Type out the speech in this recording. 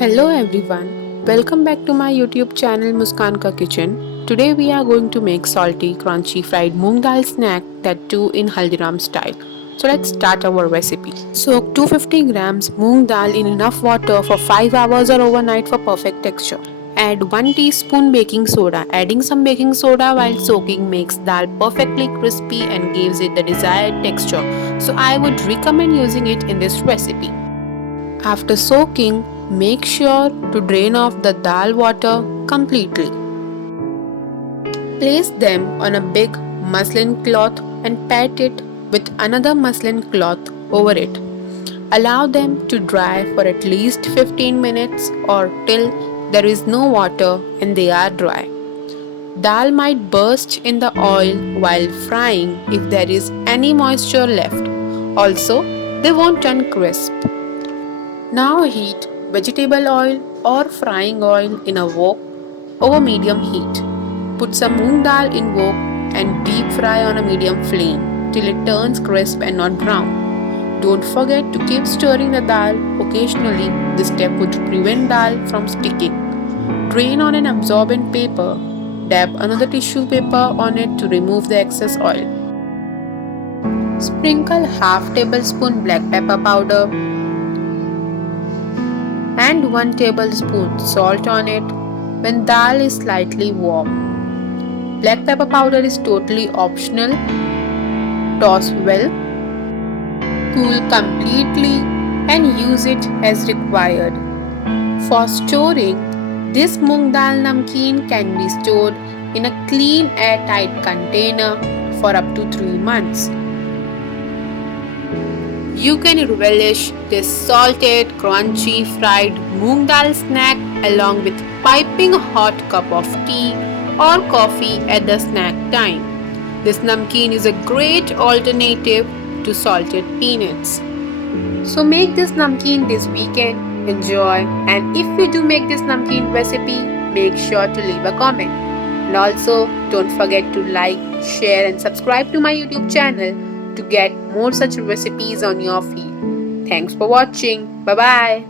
Hello everyone, welcome back to my YouTube channel Muskan Ka Kitchen. Today we are going to make salty, crunchy fried moong dal snack that too in Haldiram style. So let's start our recipe. Soak 250 grams moong dal in enough water for 5 hours or overnight for perfect texture. Add 1 teaspoon baking soda. Adding some baking soda while soaking makes dal perfectly crispy and gives it the desired texture. So I would recommend using it in this recipe. After soaking, make sure to drain off the dal water completely. Place them on a big muslin cloth and pat it with another muslin cloth over it. Allow them to dry for at least 15 minutes or till there is no water and they are dry. Dal might burst in the oil while frying if there is any moisture left. Also, they won't turn crisp. Now heat vegetable oil or frying oil in a wok over medium heat. Put some moong dal in wok and deep fry on a medium flame till it turns crisp and not brown. Don't forget to keep stirring the dal occasionally. This step would prevent dal from sticking. Drain on an absorbent paper. Dab another tissue paper on it to remove the excess oil. Sprinkle half tablespoon black pepper powder and 1 tablespoon salt on it when dal is slightly warm. Black pepper powder is totally optional. Toss well. Cool completely and use it as required. For storing, this moong dal namkeen can be stored in a clean airtight container for up to 3 months. You can relish this salted, crunchy, fried moong dal snack along with piping hot cup of tea or coffee at the snack time. This namkeen is a great alternative to salted peanuts. So make this namkeen this weekend, enjoy, and if you do make this namkeen recipe, make sure to leave a comment. And also don't forget to like, share and subscribe to my YouTube channel to get more such recipes on your feed. Thanks for watching. Bye bye.